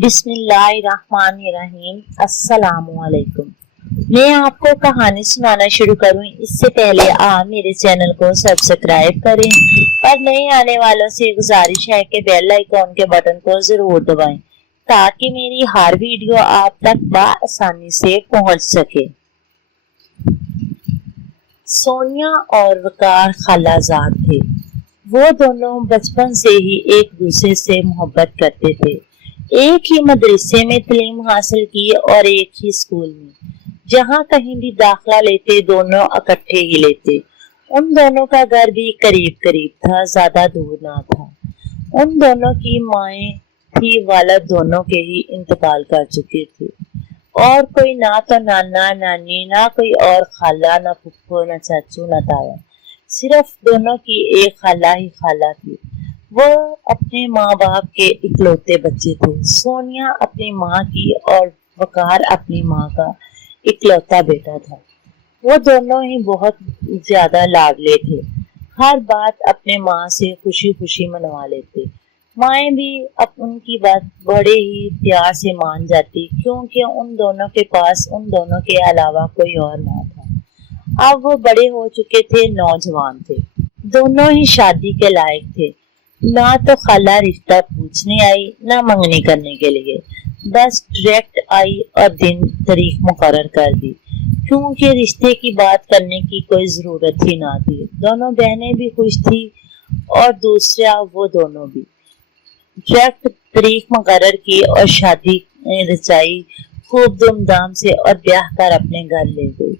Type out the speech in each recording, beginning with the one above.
बिस्मिल्लाहिर्रहमानिर्रहीम। अस्सलामुअलैकुम। मैं आपको कहानी सुनाना शुरू करूं इससे पहले आप मेरे चैनल को सब्सक्राइब करें और नए आने वालों से गुजारिश है कि बेल आइकॉन के बटन को जरूर दबाएं ताकि मेरी हर वीडियो आप तक बआसानी से पहुंच सके। सोनिया और वकार खालाजाद थे। वो दोनों बचपन से ही एक दूसरे से मोहब्बत करते थे। एक ही मदरसे में तालीम हासिल की और एक ही स्कूल में। जहाँ कहीं भी दाखिला लेते दोनों इकट्ठे ही लेते। उन दोनों का घर भी करीब करीब था, ज्यादा दूर ना था। उन दोनों की माएँ थी, वालिद दोनों के ही इंतकाल कर चुके थे और कोई ना तो नाना नानी, ना कोई और खाला, ना फुफ्फो, ना चाचू, ना ताया। सिर्फ दोनों की एक खाला ही खाला थी। वो अपने माँ बाप के इकलौते बच्चे थे। सोनिया अपनी माँ की और वकार अपनी माँ का इकलौता बेटा था। वो दोनों ही बहुत ज्यादा लाडले थे। हर बात अपने माँ से खुशी खुशी मनवा लेते। माएँ भी अब उनकी बात बड़े ही प्यार से मान जाती, क्योंकि उन दोनों के पास उन दोनों के अलावा कोई और ना था। अब वो बड़े हो चुके थे, नौजवान थे। दोनों ही शादी के लायक थे। ना तो खाला रिश्ता पूछने आई, ना मंगनी करने के लिए। बस डायरेक्ट आई और दिन तारीख मुकर्रर कर दी, क्योंकि रिश्ते की बात करने की कोई जरूरत ही ना थी। दोनों बहनें भी खुश थी और दूसरा वो दोनों भी। डायरेक्ट तारीख मुकर्रर की और शादी रचाई खूब धूमधाम से और ब्याह कर अपने घर ले गई।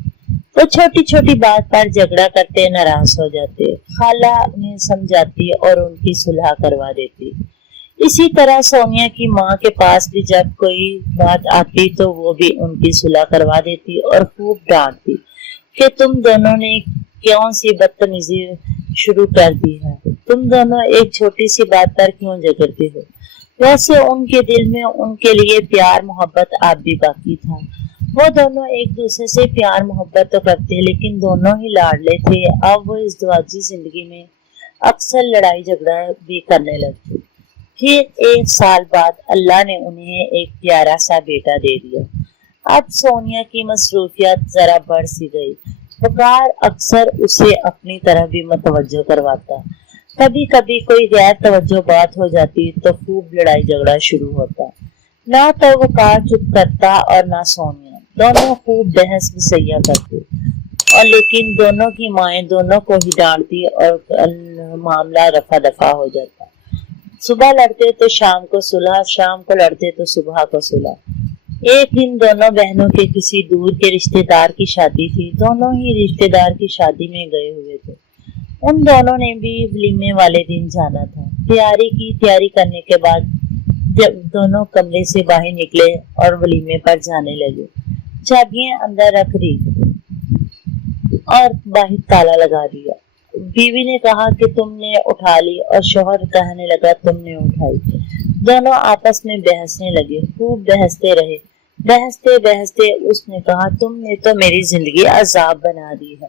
वो छोटी छोटी बात पर झगड़ा करते, नाराज हो जाते। खाला उन्हें समझाती और उनकी सुलह करवा देती। इसी तरह सोनिया की माँ के पास भी जब कोई बात आती तो वो भी उनकी सुलह करवा देती और खूब डांटती कि तुम दोनों ने क्यों सी बदतमीजी शुरू कर दी है। तुम दोनों एक छोटी सी बात पर क्यों झगड़ते हो। वैसे उनके दिल में उनके लिए प्यार मोहब्बत अब भी बाकी था। वो दोनों एक दूसरे से प्यार मोहब्बत तो करते, लेकिन दोनों ही लाडले थे। अब वो इस दुआजी जिंदगी में अक्सर लड़ाई झगड़ा भी करने लगते। फिर एक साल बाद अल्लाह ने उन्हें एक प्यारा सा बेटा दे दिया। अब सोनिया की मसरूफियत जरा बढ़ सी गई। वकार अक्सर उसे अपनी तरह भी मतवज्जो करवाता। कभी कभी कोई गैर तवज्जो बात हो जाती तो खूब लड़ाई झगड़ा शुरू होता। ना तो वकार चुप करता और ना सोनिया। दोनों खूब बहस बसैया करते और लेकिन दोनों की माएँ दोनों को ही डांटती और मामला रफा दफा हो जाता। सुबह लड़ते तो शाम को सुलह, शाम को लड़ते तो सुबह को सुलह। एक दिन दोनों बहनों के किसी दूर के रिश्तेदार की शादी थी। दोनों ही रिश्तेदार की शादी में गए हुए थे। उन दोनों ने भी वलीमे वाले दिन जाना था। तैयारी करने के बाद जब दोनों कमरे से बाहर निकले और वलीमे पर जाने लगे, चाबियां अंदर रख दी और बाहर ताला लगा दिया। बीवी ने कहा कि तुमने उठा ली और शौहर कहने लगा तुमने उठाई। दोनों आपस में बहसने लगे, खूब बहसते रहे। बहसते बहसते उसने कहा तुमने तो मेरी जिंदगी अजाब बना दी है।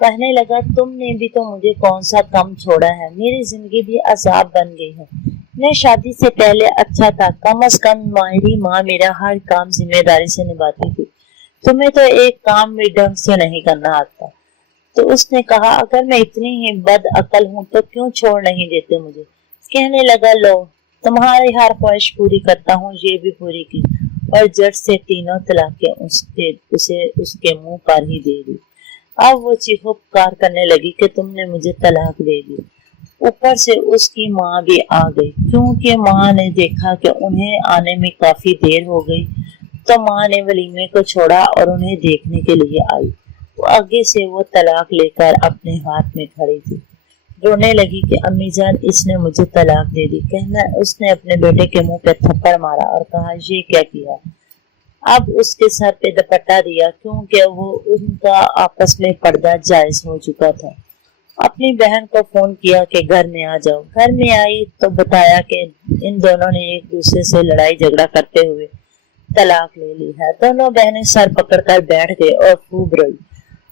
कहने लगा तुमने भी तो मुझे कौन सा कम छोड़ा है, मेरी जिंदगी भी अजाब बन गई है। मैं शादी से पहले अच्छा था, कम अज कम मेरी माँ मेरा हर काम जिम्मेदारी से निभाती थी। तुम्हें तो एक काम भी ढंग से नहीं करना आता। तो उसने कहा अगर मैं इतनी ही बद अकल हूँ तो क्यों छोड़ नहीं देते मुझे। कहने लगा लो तुम्हारी हर ख्वाहिश पूरी करता हूँ। ये भी पूरी की और जट से तीनों तलाकें उसे उसके मुंह पर ही दे दी। अब वो चीखो पुकार करने लगी कि तुमने मुझे तलाक दे दी। ऊपर से उसकी माँ भी आ गई, क्योंकि माँ ने देखा कि उन्हें आने में काफी देर हो गई तो माँ ने वलीमे को छोड़ा और उन्हें देखने के लिए आई। तो आगे से वो तलाक लेकर अपने हाथ में खड़ी थी। रोने लगी कि अम्मी जान इसने मुझे तलाक दे दी। कहना उसने अपने बेटे के मुंह पे थप्पड़ मारा और कहा ये क्या किया। अब उसके सर पे दुपट्टा दिया, क्योंकि वो उनका आपस में पर्दा जायज हो चुका था। अपनी बहन को फोन किया कि घर में आ जाओ। घर में आई तो बताया कि इन दोनों ने एक दूसरे से लड़ाई झगड़ा करते हुए तलाक ले ली है। दोनों बहनें सर पकड़कर बैठ गए और खूब रोई।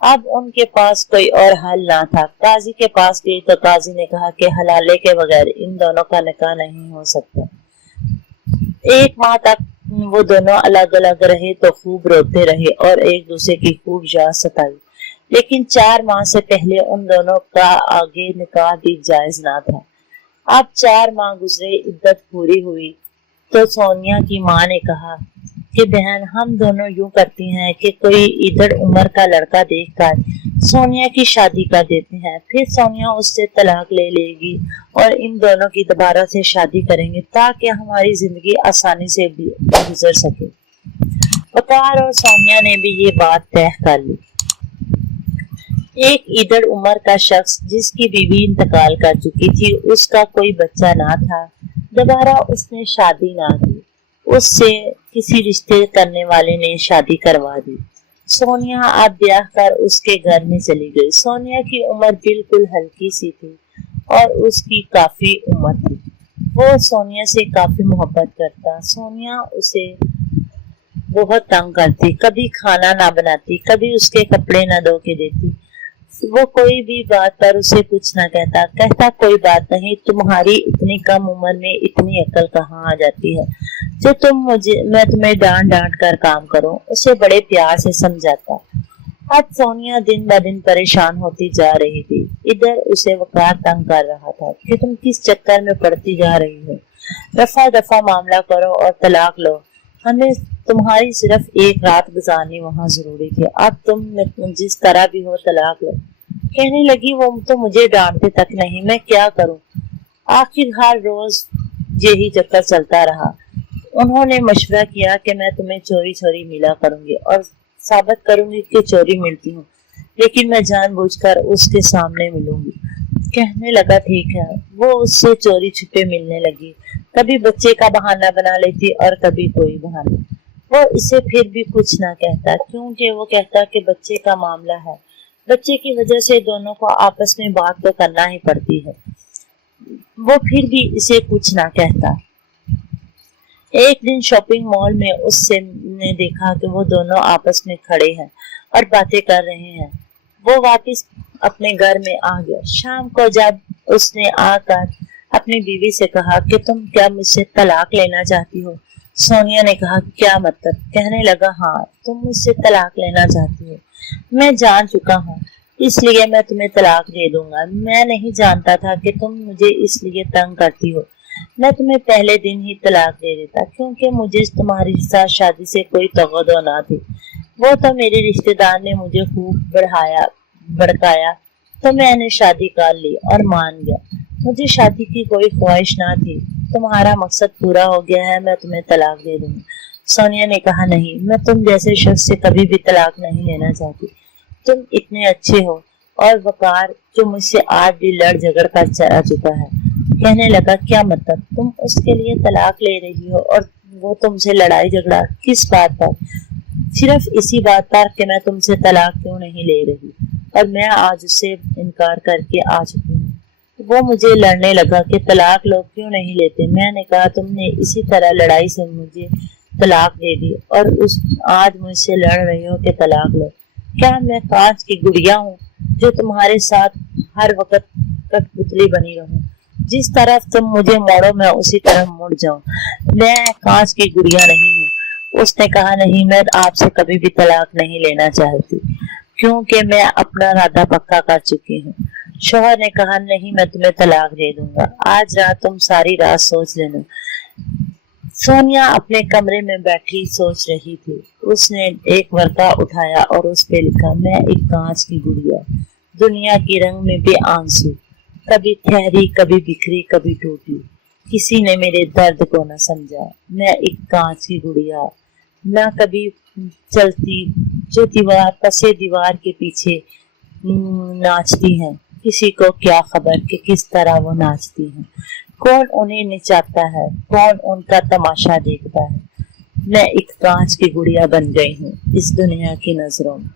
अब उनके पास कोई और हल ना था। काजी के पास गई तो काजी ने कहा कि हलाले के बगैर इन दोनों का निकाह नहीं हो सकता। एक माह तक वो दोनों अलग अलग रहे तो खूब रोते रहे और एक दूसरे की खूब याद सताई, लेकिन 4 माह से पहले उन दोनों का आगे निकाह भी जायज ना था। अब 4 माह गुजरे, इद्दत पूरी हुई तो सोनिया की माँ ने कहा कि बहन, हम दोनों यूं करती हैं कि कोई इधर उम्र का लड़का देखकर सोनिया की शादी कर देते हैं, फिर सोनिया उससे तलाक ले लेगी और इन दोनों की दोबारा से शादी करेंगे ताकि हमारी जिंदगी आसानी से गुजर सके। वकार और सोनिया ने भी ये बात तय कर ली। एक इधर उम्र का शख्स जिसकी बीवी इंतकाल कर चुकी थी, उसका कोई बच्चा ना था, दोबारा उसने शादी ना की, उससे किसी रिश्ते करने वाले ने शादी करवा दी। सोनिया अब ब्याह कर उसके घर में चली गई। सोनिया की उम्र बिल्कुल हल्की सी थी और उसकी काफी उम्र थी। वो सोनिया से काफी मोहब्बत करता। सोनिया उसे बहुत तंग करती, कभी खाना ना बनाती, कभी उसके कपड़े ना धो के देती। वो कोई भी बात पर उसे कुछ ना कहता कोई बात नहीं, तुम्हारी इतनी कम उम्र में इतनी अकल कहाँ आ जाती है जो मैं तुम्हें डांट डांट कर काम करूं। उसे बड़े प्यार से समझाता। अब सोनिया दिन ब दिन परेशान होती जा रही थी। इधर उसे वकार तंग कर रहा था कि तुम किस चक्कर में पड़ती जा रही हो, रफा दफा मामला करो और तलाक लो, हमें तुम्हारी सिर्फ एक रात गुजारनी वहाँ जरूरी थी, अब तुम जिस तरह भी हो तलाक लो। कहने लगी, वो तो मुझे डांटते तक नहीं, मैं क्या करूं। आखिर हर रोज यही चक्कर चलता रहा। उन्होंने मशवरा किया कि मैं तुम्हें चोरी चोरी मिला करूंगी और साबित करूंगी कि चोरी मिलती हूँ, लेकिन मैं जानबूझकर उसके सामने मिलूंगी। कहने लगा ठीक है। वो उससे चोरी छुपे मिलने लगी, कभी बच्चे का बहाना बना लेती और कभी कोई बहाना। वो इसे फिर भी कुछ ना कहता, क्योंकि वो कहता कि बच्चे का मामला है, बच्चे की वजह से दोनों को आपस में बात तो करना ही पड़ती है। वो फिर भी इसे कुछ ना कहता। एक दिन शॉपिंग मॉल में उससे ने देखा कि वो दोनों आपस में खड़े हैं और बातें कर रहे हैं। वो वापस अपने घर में आ गया। शाम को जब उसने आकर अपनी बीवी से कहा कि तुम क्या मुझसे तलाक लेना चाहती हो, सोनिया ने कहा क्या मतलब। कहने लगा, हाँ, तुम मुझसे तलाक लेना चाहती हो, मैं जान चुका हूँ, इसलिए मैं तुम्हें तलाक दे दूंगा। मैं नहीं जानता था कि तुम मुझे इसलिए तंग करती हो, मैं तुम्हें पहले दिन ही तलाक दे देता, क्योंकि मुझे तुम्हारी साथ शादी से कोई तवज्जो ना थी। वो तो मेरे रिश्तेदार ने मुझे खूब भड़काया तो मैंने शादी कर ली और मान गया। मुझे शादी की कोई ख्वाहिश ना थी। तुम्हारा मकसद पूरा हो गया है, मैं तुम्हें तलाक दे दूंगी। सोनिया ने कहा, नहीं, मैं तुम जैसे शख्स से कभी भी तलाक नहीं लेना चाहती। तुम इतने अच्छे हो और वकार जो मुझसे आज भी लड़ झगड़ कर चला चुका है। कहने लगा, क्या मतलब, तुम उसके लिए तलाक ले रही हो और वो तुमसे लड़ाई झगड़ा किस बात पर? सिर्फ इसी बात पर कि मैं तुमसे तलाक क्यों नहीं ले रही और मैं आज उससे इनकार करके आ चुकी हूँ। वो मुझे लड़ने लगा कि तलाक लोग क्यों नहीं लेते। मैंने कहा, तुमने इसी तरह लड़ाई से मुझे तलाक दे दी और आज मुझसे लड़ रही हो कि तलाक लो। क्या मैं कांच की गुड़िया हूँ जो तुम्हारे साथ हर वक्त कठपुतली बनी रहूं? जिस तरफ तुम मुझे मोड़ो मैं उसी तरफ मुड़ जाऊं। मैं कांच की गुड़िया नहीं हूँ। उसने कहा, नहीं, मैं आपसे कभी भी तलाक नहीं लेना चाहती, क्योंकि मैं अपना इरादा पक्का कर चुकी हूँ। शौहर ने कहा, नहीं, मैं तुम्हें तलाक दे दूंगा, आज रात तुम सारी रात सोच लेना। सोनिया अपने कमरे में बैठी सोच रही थी। उसने एक वर्का उठाया और उस पे लिखा, मैं एक कांच की गुड़िया, दुनिया की रंग में बेआंसू, कभी ठहरी, कभी बिखरी, कभी टूटी, किसी ने मेरे दर्द को न समझा। मैं एक कांच की गुड़िया, ना कभी चलती, जो दीवार के पीछे नाचती हैं। किसी को क्या खबर कि किस तरह वो नाचती हैं। कौन उन्हें नचाता है, कौन उनका तमाशा देखता है। मैं एक कांच की गुड़िया बन गई हूँ इस दुनिया की नजरों में।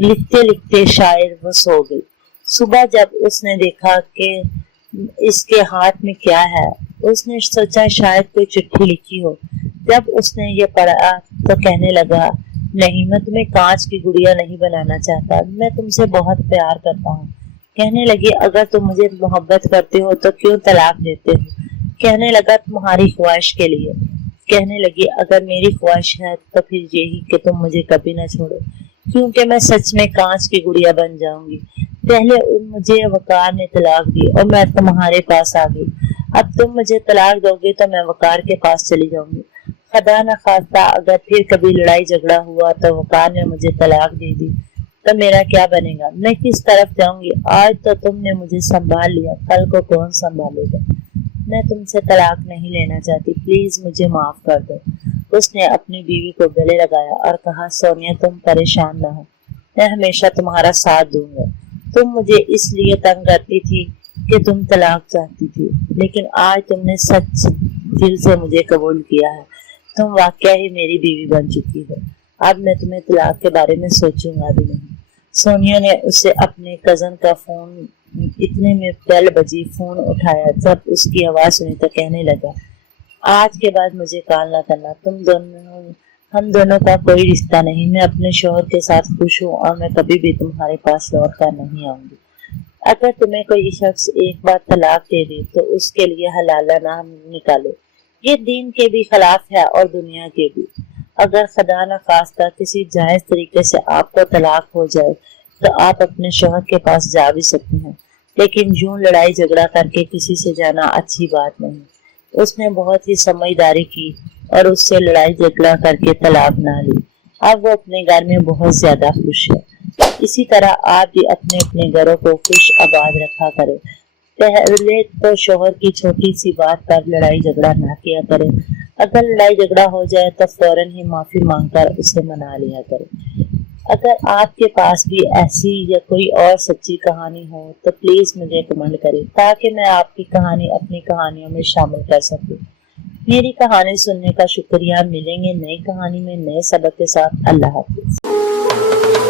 लिखते लिखते शायर वो सो गई। सुबह जब उसने देखा कि इसके हाथ में क्या है, उसने सोचा शायद कोई चिट्ठी लिखी हो। जब उसने ये पढ़ा तो कहने लगा, नहीं, मैं तुम्हें कांच की गुड़िया नहीं बनाना चाहता, मैं तुमसे बहुत प्यार करता हूँ। कहने लगी, अगर तुम मुझे मोहब्बत करते हो तो क्यों तलाक देते हो? کہنے لگا تمہاری خواہش کے لیے. کہنے لگی اگر میری خواہش ہے تو پھر یہی کہ تم مجھے کبھی نہ چھوڑو، کیونکہ میں سچ میں کانچ کی گڑیا بن جاؤں گی. پہلے مجھے وقار نے طلاق دی اور میں تمہارے پاس آ گئی. اب تم مجھے طلاق دو گے تو میں وقار کے پاس چلی جاؤں گی. خدا نہ خواستہ اگر پھر کبھی لڑائی جھگڑا ہوا تو وقار نے مجھے طلاق دے دی تو میرا کیا بنے گا؟ میں کس طرف جاؤں گی؟ آج تو تم نے مجھے سنبھال لیا، کل کو کون سنبھالے گا؟ میں تم سے طلاق نہیں لینا چاہتی، پلیز مجھے معاف کر دو. اس نے اپنی بیوی کو گلے لگایا اور کہا سونیا تم پریشان نہ ہو، میں ہمیشہ تمہارا ساتھ دوں گا. تم مجھے اس لیے تنگ کرتی تھی کہ تم طلاق چاہتی تھی، لیکن آج تم نے سچ دل سے مجھے قبول کیا ہے. تم واقعہ ہی میری بیوی بن چکی ہو. اب میں تمہیں طلاق کے بارے میں سوچوں گا بھی نہیں. سونیا نے اسے اپنے کزن کا فون اتنے میں بیل بجی. فون اٹھایا. جب اس کی آواز سنی تو کہنے لگا آج کے بعد مجھے کال نہ کرنا. ہم دونوں کا کوئی رشتہ نہیں. میں اپنے شوہر کے ساتھ خوش ہوں اور میں کبھی بھی تمہارے پاس لوٹ کر نہیں آؤں گی. اگر تمہیں کوئی شخص ایک بار طلاق دے دے تو اس کے لیے حلالہ نام نکالو. یہ دین کے بھی خلاف ہے اور دنیا کے بھی. اگر خدا نہ خواستہ کسی جائز طریقے سے آپ کو طلاق ہو جائے تو آپ اپنے شوہر کے پاس جا بھی سکتے ہیں، لیکن یوں لڑائی جھگڑا کر کے کسی سے جانا اچھی بات نہیں. اس نے بہت ہی سمجھداری کی اور اس سے لڑائی جھگڑا کر کے طلاق نہ لی. اب وہ اپنے گھر میں بہت زیادہ خوش ہے. اسی طرح آپ بھی اپنے اپنے گھروں کو خوش آباد رکھا کریں. پہلے تو شوہر کی چھوٹی سی بات پر لڑائی جھگڑا نہ کیا کریں. اگر لڑائی جھگڑا ہو جائے تو فوراً ہی معافی مانگ کر اسے منا لیا کریں. اگر آپ کے پاس بھی ایسی یا کوئی اور سچی کہانی ہو تو پلیز مجھے کمنٹ کریں تاکہ میں آپ کی کہانی اپنی کہانیوں میں شامل کر سکوں. میری کہانی سننے کا شکریہ. ملیں گے نئی کہانی میں نئے سبق کے ساتھ. اللہ حافظ.